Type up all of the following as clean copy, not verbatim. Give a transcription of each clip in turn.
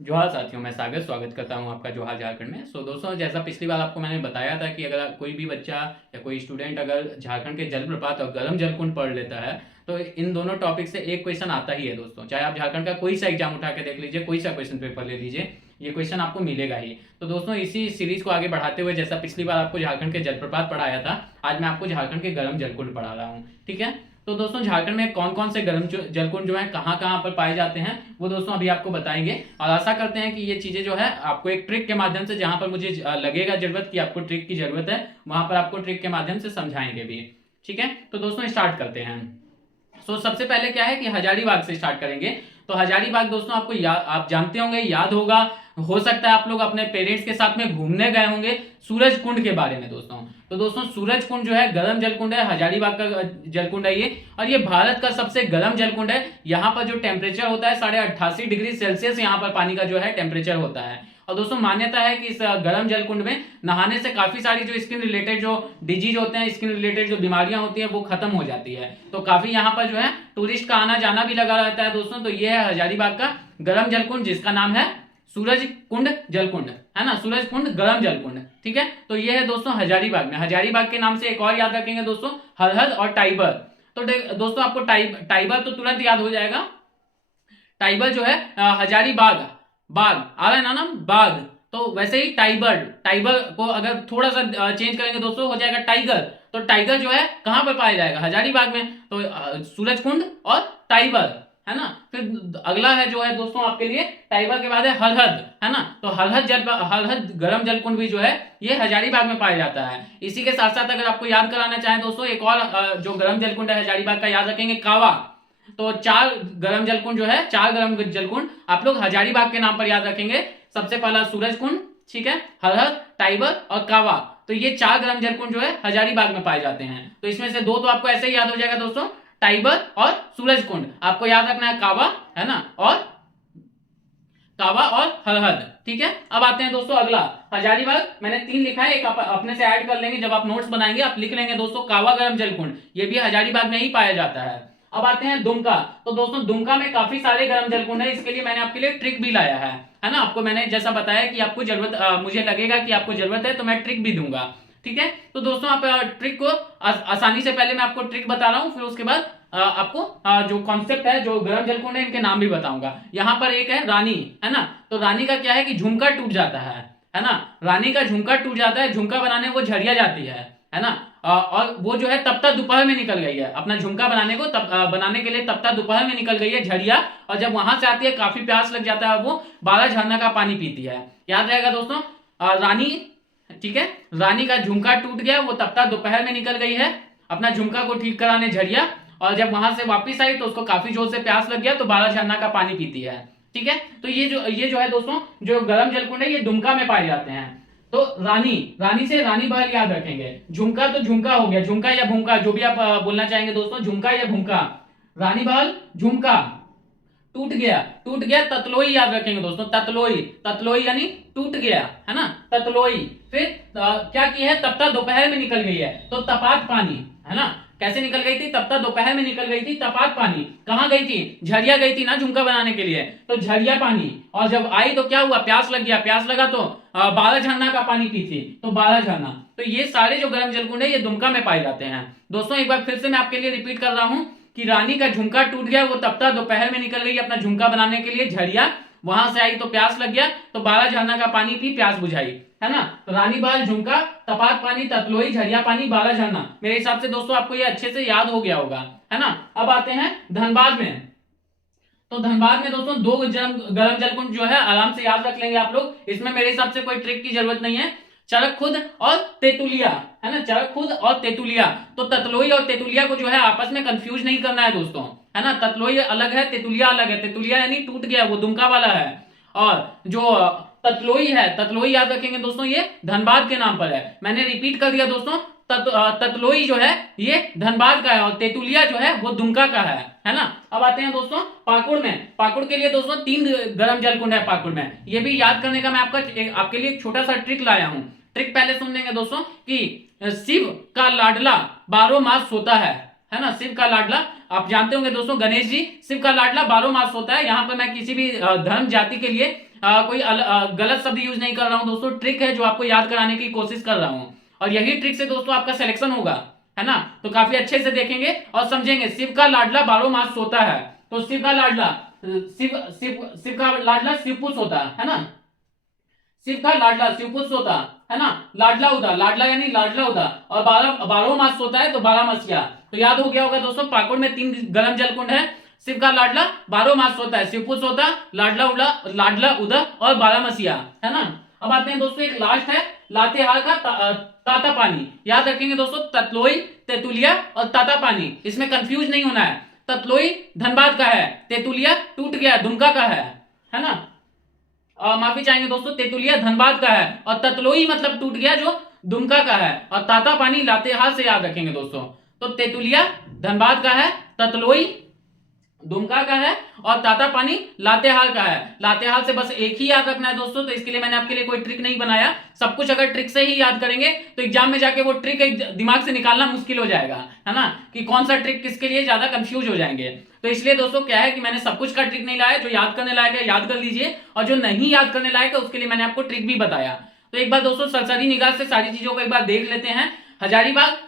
जोहार साथियों, मैं सागर स्वागत करता हूं आपका जोहार झारखंड में। दोस्तों, जैसा पिछली बार आपको मैंने बताया था कि अगर कोई भी बच्चा या कोई स्टूडेंट अगर झारखंड के जलप्रपात और गर्म जलकुंड पढ़ लेता है तो इन दोनों टॉपिक से एक क्वेश्चन आता ही है दोस्तों। चाहे आप झारखंड का कोई सा एग्जाम उठा के देख लीजिए, कोई सा क्वेश्चन पेपर ले लीजिए, ये क्वेश्चन आपको मिलेगा ही। तो दोस्तों, इसी सीरीज को आगे बढ़ाते हुए, जैसा पिछली बार आपको झारखंड के जलप्रपात पढ़ाया था, आज मैं आपको झारखंड के गर्म जलकुंड पढ़ा रहा हूँ। ठीक है। तो दोस्तों, झारखंड में कौन कौन से गर्म जलकुंड जो है कहाँ कहाँ पर पाए जाते हैं वो दोस्तों अभी आपको बताएंगे। और आशा करते हैं कि ये चीजें जो है आपको एक ट्रिक के माध्यम से, जहां पर मुझे लगेगा जरूरत कि आपको ट्रिक की जरूरत है, वहां पर आपको ट्रिक के माध्यम से समझाएंगे भी। ठीक है। तो दोस्तों स्टार्ट करते हैं। सबसे पहले क्या है कि हजारीबाग से स्टार्ट करेंगे। तो हजारीबाग दोस्तों आपको आप जानते होंगे, याद होगा, हो सकता है आप लोग अपने पेरेंट्स के साथ में घूमने गए होंगे सूरज कुंड के बारे में दोस्तों। तो दोस्तों, सूरज कुंड जो है गर्म जलकुंड है, हजारीबाग का जलकुंड है ये, और ये भारत का सबसे गर्म जलकुंड है। यहाँ पर जो टेम्परेचर होता है 88.5 डिग्री सेल्सियस यहाँ पर पानी का जो है टेम्परेचर होता है। और दोस्तों, मान्यता है कि इस गर्म जलकुंड में नहाने से काफी सारी जो स्किन रिलेटेड जो डिजीज होते हैं, स्किन रिलेटेड जो बीमारियां होती हैं, वो खत्म हो जाती है। तो काफी यहाँ पर जो है टूरिस्ट का आना जाना भी लगा रहता है दोस्तों। तो ये है हजारीबाग का गर्म जलकुंड, जिसका नाम है सूरज कुंड जलकुंड, है ना, सूरज कुंड गर्म जलकुंड। ठीक है। तो ये है दोस्तों हजारीबाग में। हजारीबाग के नाम से एक और याद रखेंगे दोस्तों, हरहद और टाइबर। तो दोस्तों आपको टाइबर तो तुरंत याद हो जाएगा। टाइबर जो है हजारीबाग, बाग आ रहा है ना नाम, बाग। तो वैसे ही टाइबर, टाइबर को अगर थोड़ा सा चेंज करेंगे दोस्तों हो जाएगा टाइगर। तो टाइगर जो है कहां पर पाया जाएगा? हजारीबाग में। तो सूरज कुंड और टाइबर, है ना। फिर अगला है जो है दोस्तों आपके लिए, टाइबर के बाद है हरहद, है ना। तो हरहद गर्म जलकुंड भी जो है ये हजारीबाग में पाया जाता है। इसी के साथ साथ अगर आपको याद कराना चाहें दोस्तों, एक और जो गर्म जलकुंड है हजारीबाग का, याद रखेंगे कावा। तो चार गर्म जलकुंड जो है, चार गर्म जलकुंड आप लोग हजारीबाग के नाम पर याद रखेंगे। सबसे पहला सूरज कुंड, ठीक है, हरहद, टाइबर और कावा। तो ये चार गर्म जलकुंड जो है हजारीबाग में पाए जाते हैं। तो इसमें से दो तो आपको ऐसे ही याद हो जाएगा दोस्तों, टाइबर और सूरज कुंड। आपको याद रखना है कावा, है ना, और कावा और हरहद। ठीक है। अब आते हैं दोस्तों अगला, हजारीबाग मैंने 3 लिखा है, एक आप अपने से ऐड कर लेंगे, जब आप नोट्स बनाएंगे आप लिख लेंगे दोस्तों कावा गर्म जलकुंड, ये भी हजारीबाग में ही पाया जाता है। अब आते हैं दुमका। तो दोस्तों दुमका में काफी सारे गर्म जलकुंड है, इसके लिए मैंने आपके लिए ट्रिक भी लाया है ना। आपको मैंने जैसा बताया कि आपको जरूरत, मुझे लगेगा कि आपको जरूरत है तो मैं ट्रिक भी दूंगा। ठीक है। तो दोस्तों आप ट्रिक को आसानी से, पहले मैं आपको ट्रिक बता रहा हूं, फिर उसके बाद आपको जो कॉन्सेप्ट है, जो गर्म जलकुंड है, इनके नाम भी बताऊंगा। यहाँ पर एक है रानी, है ना। तो रानी का क्या है कि झुमका टूट जाता है ना। रानी का झुमका टूट जाता है, झुमका बनाने वो झरिया जाती है ना। और वो जो है तब तक दोपहर में निकल गई है, अपना झुमका बनाने को बनाने के लिए तब तक दोपहर में निकल गई है झरिया। और जब वहां से आती है काफी प्यास लग जाता है, वो 12 झरना का पानी पीती है। याद रहेगा दोस्तों, रानी, ठीक है, रानी का झुमका टूट गया, वो तब तक दोपहर में निकल गई है अपना झुमका को ठीक कराने झरिया। और जब वहां से वापिस आई तो उसको काफी जोर से प्यास लग गया, तो 12 झरना का पानी पीती है। ठीक है। तो ये जो है दोस्तों, जो गर्म जलकुंड है, ये दुमका में पाए जाते हैं। तो रानी, रानी से रानी महल याद रखेंगे। झुमका तो झुमका हो गया, झुमका या भूमका जो भी आप बोलना चाहेंगे दोस्तों, झुमका या भूमका। रानी महल झुमका, टूट गया, टूट गया ततलोई याद रखेंगे दोस्तों, ततलोई, ततलोई यानी टूट गया, है ना, ततलोई। फिर क्या की है, तब तक दोपहर में निकल गई है, तो तपात पानी, है ना। कैसे निकल गई थी? तब तक दोपहर में निकल गई थी तपात पानी। कहां गई थी? झरिया गई थी ना झुमका बनाने के लिए, तो झरिया पानी। और जब आई तो क्या हुआ? प्यास लग गया, प्यास लगा तो 12 झरना का पानी पी थी, तो 12 झरना। तो ये सारे जो गर्म जलकुंड है ये दुमका में पाए जाते हैं दोस्तों। एक बार फिर से मैं आपके लिए रिपीट कर रहा हूं कि रानी का झुमका टूट गया, वो तब तक दोपहर में निकल गई अपना झुमका बनाने के लिए झरिया, वहां से आई तो प्यास लग गया, तो 12 झरना का पानी पी, प्यास बुझाई, है ना। तो रानी बाल, झुमका, तपात पानी, ततलोई, झरिया पानी, 12 झरना। मेरे हिसाब से दोस्तों आपको ये अच्छे से याद हो गया होगा, है ना। अब आते हैं धनबाद में। तो धनबाद में दोस्तों दो गर्म जलकुंड जो है आराम से याद रख लेंगे आप लोग, इसमें मेरे हिसाब से कोई ट्रिक की जरूरत नहीं है। चरक खुद और तेतुलिया, है ना, चरक खुद और तेतुलिया। तो ततलोई और तेतुलिया को जो है आपस में कंफ्यूज नहीं करना है दोस्तों, है ना। ततलोई अलग है, तेतुलिया अलग है। तेतुलिया यानी टूट गया, वो दुमका वाला है। और जो ततलोई है, ततलोई याद रखेंगे दोस्तों, ये धनबाद के नाम पर है। मैंने रिपीट कर दिया दोस्तों, ततलोई जो है ये धनबाद का है, और तेतुलिया जो है वो दुमका का है ना। अब आते हैं दोस्तों पाकुड़ में। पाकुड़ के लिए दोस्तों 3 गर्म जलकुंड है पाकुड़ में। ये भी याद करने का मैं आपके लिए एक छोटा सा ट्रिक लाया हूं। ट्रिक पहले सुन लेंगे दोस्तों कि शिव का लाडला 12 मास सोता है ना। शिव का लाडला, आप जानते होंगे दोस्तों, गणेश जी शिव का लाडला 12 मास सोता है। यहाँ पर मैं किसी भी धर्म जाति के लिए कोई गलत शब्द यूज नहीं कर रहा हूं दोस्तों, ट्रिक है जो आपको याद कराने की कोशिश कर रहा हूं, और यही ट्रिक से दोस्तों आपका सिलेक्शन होगा, है ना। तो काफी अच्छे से देखेंगे और समझेंगे। शिव का लाडला 12 मास सोता है, तो शिव का लाडला शिव का लाडला शिवपुष होता है ना। शिव का लाडला शिवपुष होता है ना। लाडला उदा, लाडला यानी लाडला उदा, और 12 मास सोता है तो 12 मसिया। तो याद हो गया होगा दोस्तों, पाकुड़ में 3 गर्म जल कुंड है। शिव का लाडला 12 मास होता है, शिवपुष होता, लाडला उदा और 12 मसिया, है ना। अब आते हैं दोस्तों एक लास्ट है लातेहार का ताता पानी। याद रखेंगे दोस्तों, ततलोई, तेतुलिया और ताता पानी, इसमें कंफ्यूज नहीं होना है। ततलोई धनबाद का है, तेतुलिया टूट गया दुमका का है ना। माफी चाहेंगे दोस्तों, तेतुलिया धनबाद का है और ततलोई मतलब टूट गया जो दुमका का है, और ताता पानी लातेहार से याद रखेंगे दोस्तों। तो तेतुलिया धनबाद का है, ततलोई दुमका का है और ताता पानी लातेहार का है। लातेहार से बस एक ही याद रखना है दोस्तों, तो इसके लिए मैंने आपके लिए कोई ट्रिक नहीं बनाया। सब कुछ अगर ट्रिक से ही याद करेंगे तो एग्जाम में जाके वो ट्रिक दिमाग से निकालना मुश्किल हो जाएगा, है ना, कि कौन सा ट्रिक किसके लिए, ज्यादा कंफ्यूज हो जाएंगे। तो इसलिए दोस्तों क्या है कि मैंने सब कुछ का ट्रिक नहीं लाया। जो याद करने लायक है याद कर लीजिए, और जो नहीं याद करने लायक है उसके लिए मैंने आपको ट्रिक भी बताया। तो एक बार दोस्तों सरसरी निगाह से सारी चीजों को एक बार देख लेते हैं। हजारीबाग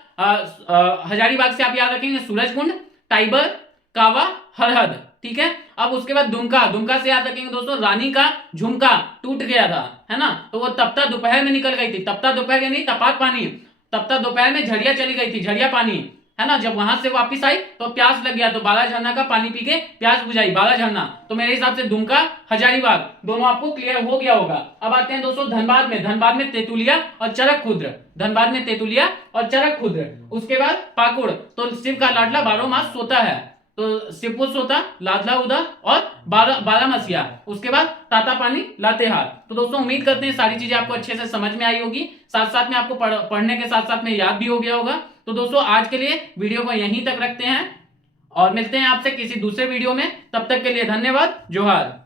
से आप याद रखेंगे सूरजकुंड, टाइबर, कावा, हरहद, ठीक है। अब उसके बाद दुमका से याद रखेंगे दोस्तों, रानी का झुमका टूट गया था, है ना। तो वो तपता दोपहर में निकल गई थी, तपता दोपहर यानी तपात पानी, तपता दोपहर में झड़िया चली गई थी, झड़िया पानी, है ना। जब वहां से वापस आई तो प्यास लग गया, तो बाला झरना का पानी पी के प्यास बुझाई, बाला झरना। तो मेरे हिसाब से दुमका, हजारीबाग दोनों आपको क्लियर हो गया होगा। अब आते हैं दोस्तों धनबाद में तेतुलिया और चरक खुद्र, धनबाद में तेतुलिया और चरक खुद्र। उसके बाद पाकुड़, तो शिव का लाडला 12 मास सोता है, तो शिवपुष सोता, लाडला उदा और 12 मसिया। उसके बाद ताता पानी लातेहार। तो दोस्तों उम्मीद करते हैं सारी चीजें आपको अच्छे से समझ में आई होगी, साथ साथ में आपको पढ़ने के साथ साथ में याद भी हो गया होगा। तो दोस्तों आज के लिए वीडियो को यहीं तक रखते हैं और मिलते हैं आपसे किसी दूसरे वीडियो में। तब तक के लिए धन्यवाद, जोहार।